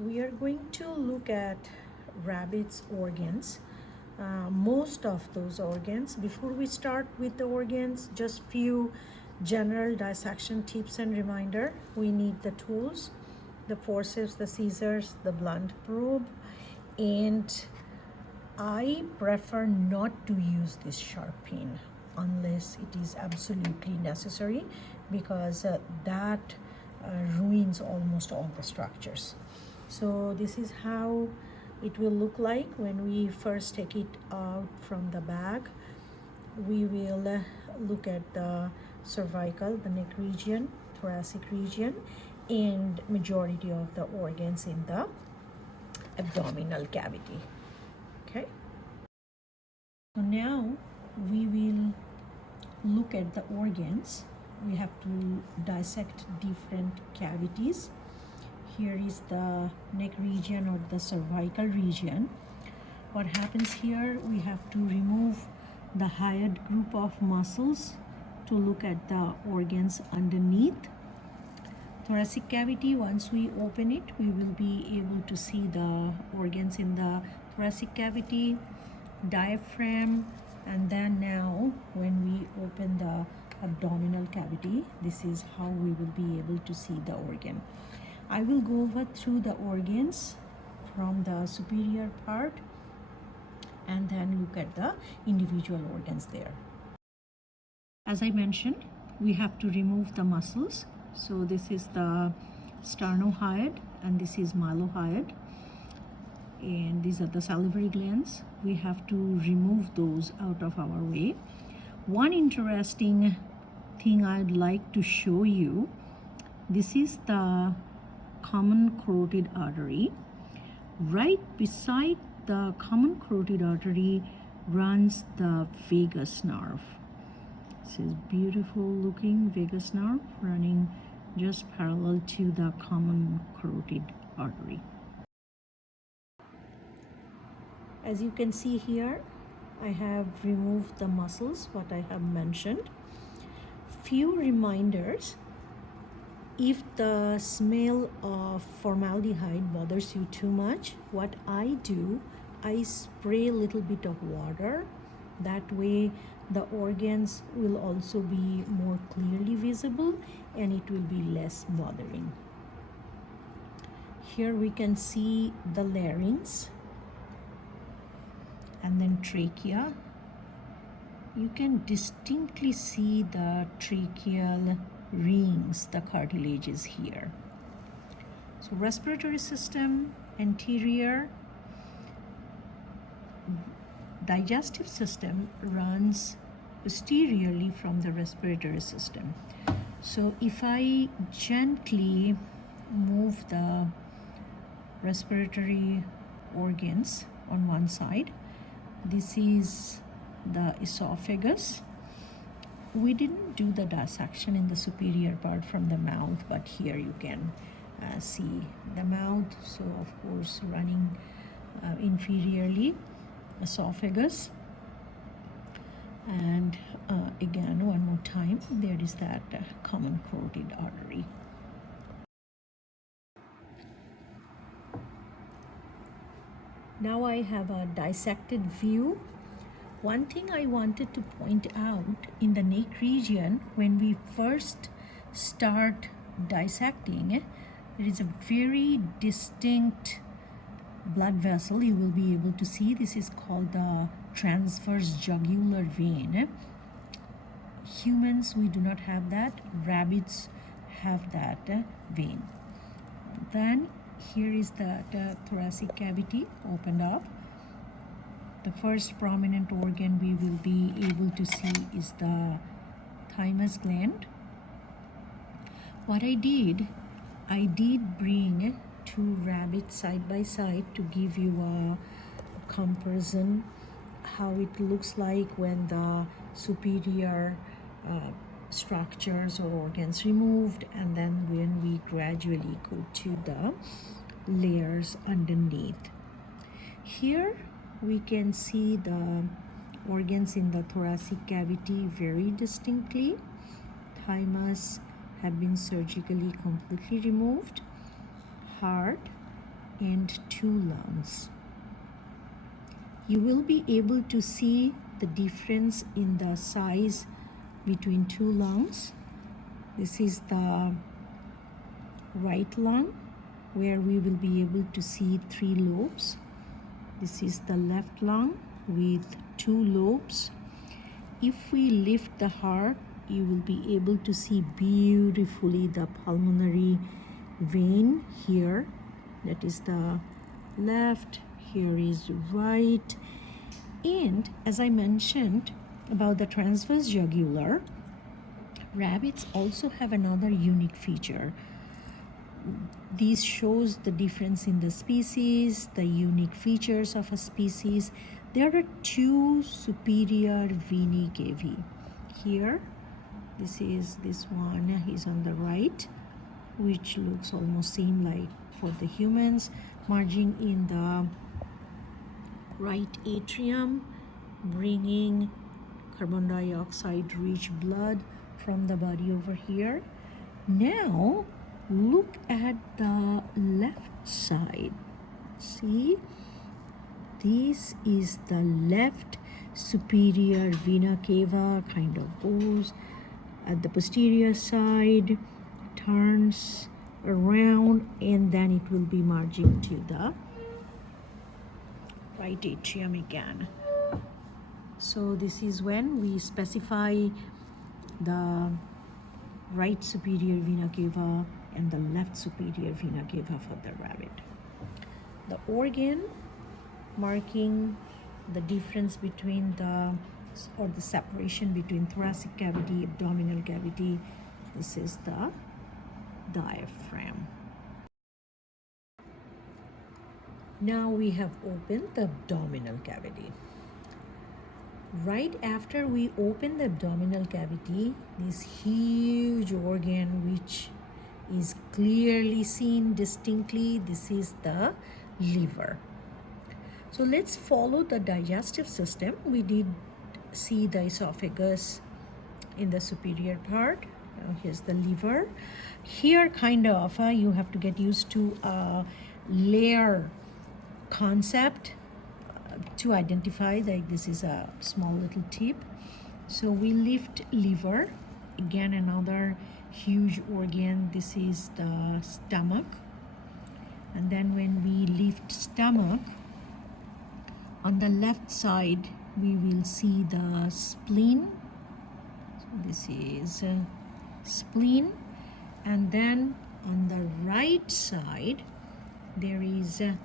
So we are going to look at rabbit's organs, most of those organs. Before we start with the organs, just few general dissection tips and reminder. We need the tools, the forceps, the scissors, the blunt probe, and I prefer not to use this sharp pin unless it is absolutely necessary, because that ruins almost all the structures. So this is how it will look like when we first take it out from the bag. We will look at the cervical, the neck region, thoracic region, and majority of the organs in the abdominal cavity. Okay. So now we will look at the organs. We have to dissect different cavities. Here is the neck region or the cervical region. What happens here, we have to remove the hyoid group of muscles to look at the organs underneath. Thoracic cavity, once we open it, we will be able to see the organs in the thoracic cavity, diaphragm, and then now when we open the abdominal cavity, this is how we will be able to see the organ. I will go over through the organs from the superior part and then look at the individual organs there. As I mentioned, we have to remove the muscles. So this is the sternohyoid and this is mylohyoid, and these are the salivary glands. We have to remove those out of our way. One interesting thing I'd like to show you, this is the common carotid artery. Right beside the common carotid artery runs the vagus nerve. This is beautiful looking vagus nerve running just parallel to the common carotid artery. As you can see here, I have removed the muscles, what I have mentioned. Few reminders. If the smell of formaldehyde bothers you too much, what I do, I spray a little bit of water. That way the organs will also be more clearly visible and it will be less bothering. Here we can see the larynx and then trachea. You can distinctly see the tracheal rings, the cartilages here. So respiratory system, anterior. Digestive system runs posteriorly from the respiratory system. So if I gently move the respiratory organs on one side, this is the esophagus. We didn't do the dissection in the superior part from the mouth, but here you can see the mouth. So of course running inferiorly, esophagus, and again one more time, there is that common carotid artery. Now I have a dissected view. One thing I wanted to point out, in the neck region, when we first start dissecting, there is a very distinct blood vessel you will be able to see. This is called the transverse jugular vein. Humans, we do not have that. Rabbits have that vein. Then here is the thoracic cavity opened up. The first prominent organ we will be able to see is the thymus gland. What I did bring two rabbits side by side to give you a comparison how it looks like when the superior structures or organs removed, and then when we gradually go to the layers underneath. Here we can see the organs in the thoracic cavity very distinctly. Thymus have been surgically completely removed. Heart, and 2 lungs. You will be able to see the difference in the size between 2 lungs. This is the right lung, where we will be able to see 3 lobes. This is the left lung with 2 lobes. If we lift the heart, you will be able to see beautifully the pulmonary vein here. That is the left, here is right. And as I mentioned about the transverse jugular, rabbits also have another unique feature. This shows the difference in the species, the unique features of a species. There are 2 superior venae cavae. Here, this one is on the right, which looks almost same like for the humans, merging in the right atrium, bringing carbon dioxide rich blood from the body over here. Now look at the left side. See, this is the left superior vena cava, kind of goes at the posterior side, turns around, and then it will be merging to the right atrium again. So this is when we specify the right superior vena cava and the left superior vena cava for the rabbit. The organ marking the difference between the separation between thoracic cavity, abdominal cavity, this is the diaphragm. Now we have opened the abdominal cavity. Right after we open the abdominal cavity, this huge organ which is clearly seen distinctly, this is the liver. So let's follow the digestive system. We did see the esophagus in the superior part. Here's the liver. Here kind of you have to get used to a layer concept to identify that this is a small little tip. So we lift liver, again another huge organ. This is the stomach, and then when we lift stomach, on the left side we will see the spleen. So this is spleen, and then on the right side there is a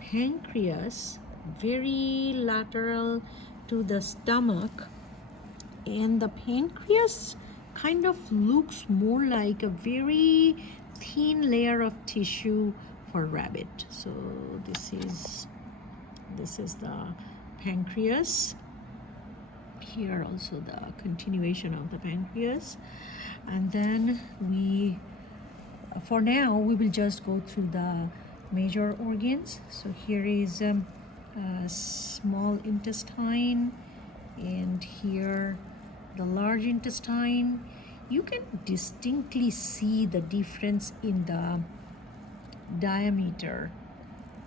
pancreas, very lateral to the stomach, and the pancreas kind of looks more like a very thin layer of tissue for rabbit. So this is the pancreas. Here also the continuation of the pancreas. And then for now we will just go through the major organs. So here is small intestine, and here the large intestine. You can distinctly see the difference in the diameter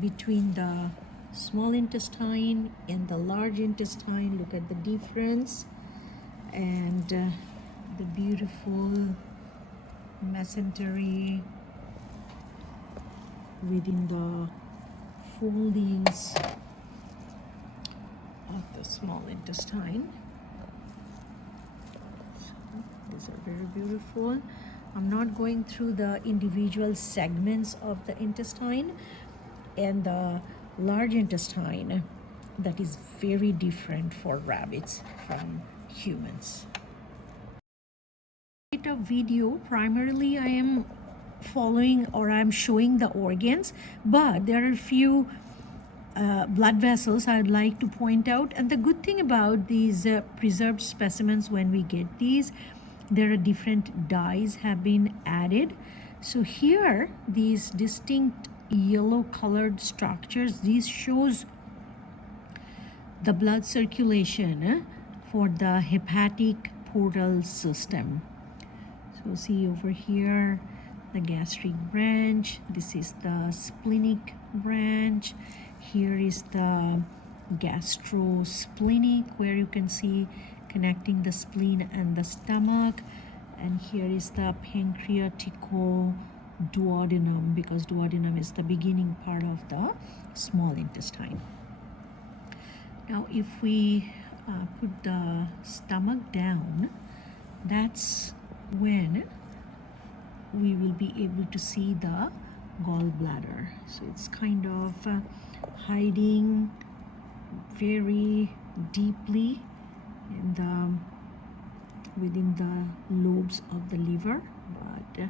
between the small intestine and the large intestine. Look at the difference, and the beautiful mesentery within the foldings of the small intestine. So these are very beautiful. I'm not going through the individual segments of the intestine and the large intestine. That is very different for rabbits from humans. A video, primarily I am following, or I'm showing the organs, but there are a few blood vessels I'd like to point out. And the good thing about these preserved specimens, when we get these, there are different dyes have been added. So here these distinct yellow colored structures, these shows the blood circulation for the hepatic portal system. So see over here, the gastric branch. This is the splenic branch. Here is the gastrosplenic, where you can see connecting the spleen and the stomach. And here is the pancreatico-duodenum, because duodenum is the beginning part of the small intestine. Now, if we put the stomach down, that's when we will be able to see the gallbladder. So it's kind of hiding very deeply in within the lobes of the liver, but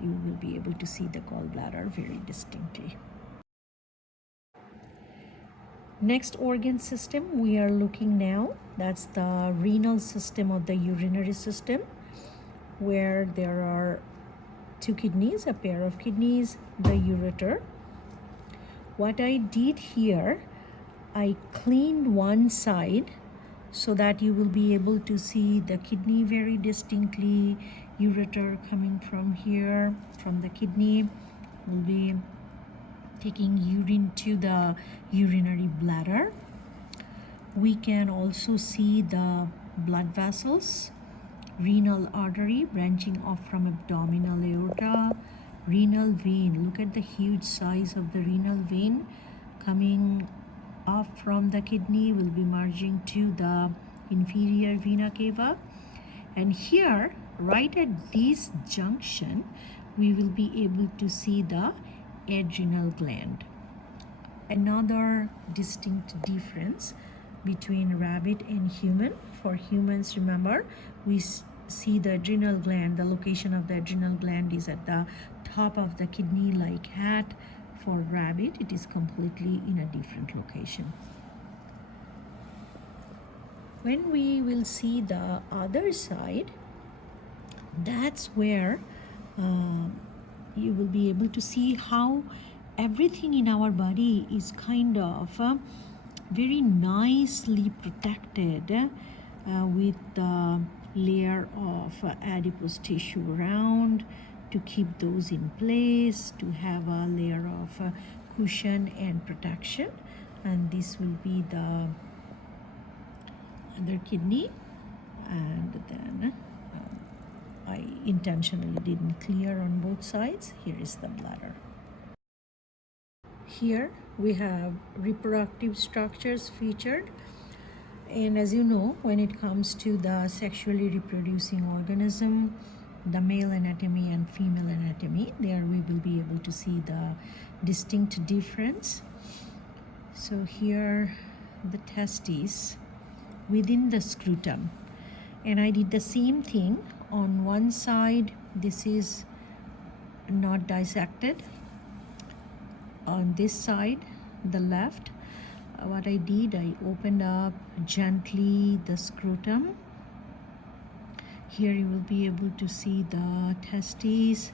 you will be able to see the gallbladder very distinctly. Next organ system we are looking now, that's the renal system of the urinary system, where there are two kidneys, a pair of kidneys, the ureter. What I did here, I cleaned one side so that you will be able to see the kidney very distinctly. Ureter coming from here, from the kidney, will be taking urine to the urinary bladder. We can also see the blood vessels, renal artery branching off from abdominal aorta, renal vein. Look at the huge size of the renal vein coming off from the kidney, will be merging to the inferior vena cava. And here, right at this junction, we will be able to see the adrenal gland. Another distinct difference between rabbit and human. For humans, remember, we see the adrenal gland, the location of the adrenal gland is at the top of the kidney-like hat. For rabbit, it is completely in a different location. When we will see the other side, that's where you will be able to see how everything in our body is kind of very nicely protected with the layer of adipose tissue around to keep those in place, to have a layer of cushion and protection. And this will be the other kidney, and then I intentionally didn't clear on both sides. Here is the bladder. Here we have reproductive structures featured, and as you know, when it comes to the sexually reproducing organism, the male anatomy and female anatomy, there we will be able to see the distinct difference. So here the testes within the scrotum, and I did the same thing on one side. This is not dissected. On this side, the left, what I did, I opened up gently the scrotum. Here you will be able to see the testes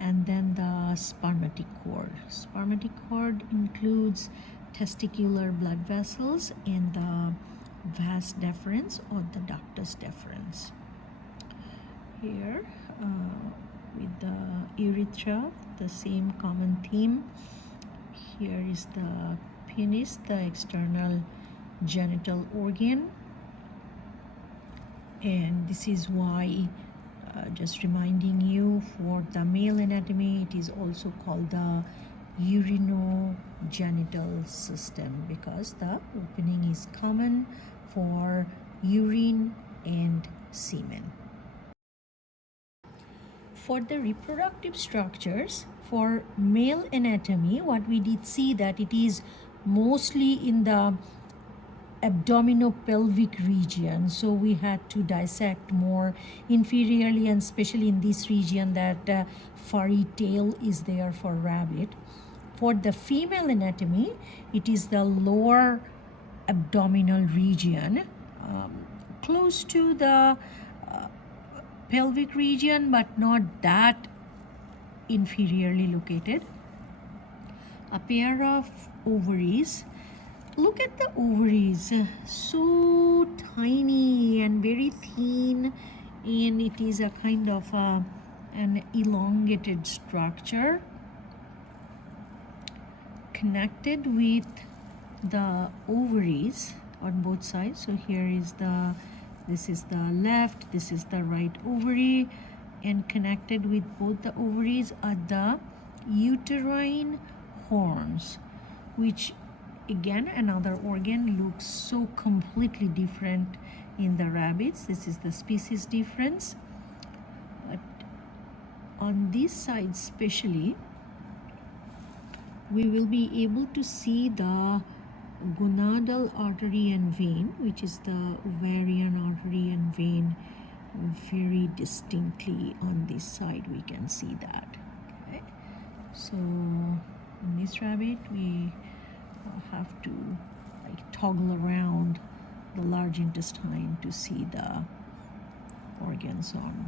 and then the spermatic cord. Spermatic cord includes testicular blood vessels and the vas deferens or the ductus deferens. Here with the urethra, the same common theme. Here is the penis, the external genital organ. And this is why, just reminding you, for the male anatomy, it is also called the urinogenital system, because the opening is common for urine and semen. For the reproductive structures, for male anatomy, what we did see that it is mostly in the abdominopelvic region. So we had to dissect more inferiorly, and especially in this region that furry tail is there for rabbit. For the female anatomy, it is the lower abdominal region, close to the pelvic region, but not that inferiorly located. A pair of ovaries. Look at the ovaries, so tiny and very thin, and it is a kind of a an elongated structure connected with the ovaries on both sides. So here is this is the left, this is the right ovary, and connected with both the ovaries are the uterine horns, which again another organ looks so completely different in the rabbits. This is the species difference. But on this side especially, we will be able to see the gonadal artery and vein, which is the ovarian artery and vein, very distinctly on this side. We can see that. Okay, so in this rabbit we have to like toggle around the large intestine to see the organs on